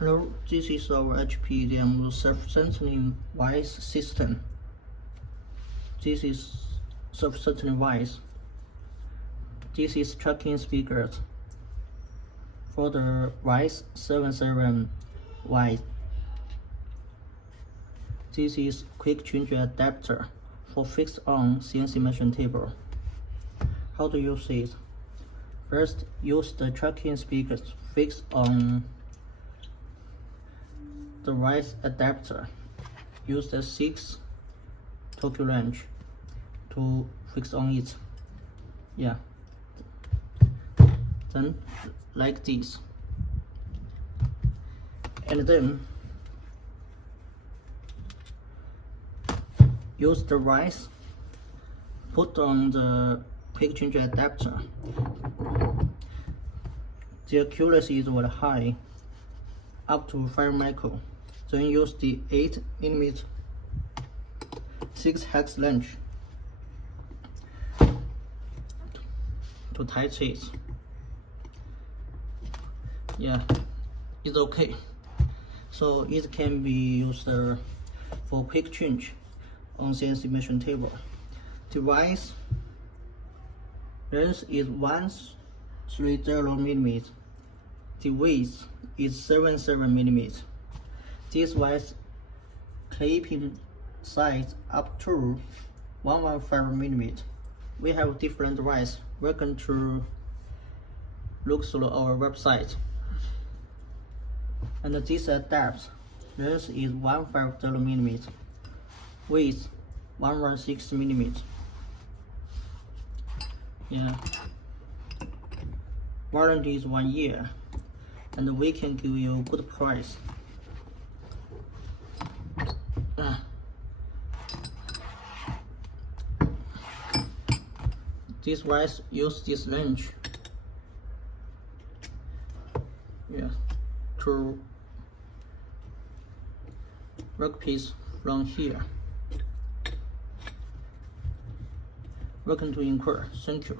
Hello, this is our HPEDM self-centering Vise system. This is self-centering Vise. This is tracking speakers for the Vise 77 Vise. This is quick change adapter for fixed on CNC machine table. How to use it? First, use the tracking speakers fixed on the Vise adapter. Use the 6 Tokyo wrench to fix on it. Yeah. Then like this. And then use the Vise, put on the quick change adapter. The accuracy is very high, up to 5 micron. Then use the 8mm 6 hex wrench to tight it. Yeah, it's okay. So it can be used for quick change on CNC machine table. The Vise length is 130mm. The width is 77mm. This Vise clipping size up to 115mm. We have different Vise. Welcome to look through our website. And this adapter length is 150mm. Width 116mm. Yeah. Warranty is 1 year, and we can give you good price. This Vise use this wrench, yeah, to workpiece from here. Welcome to inquire. Thank you.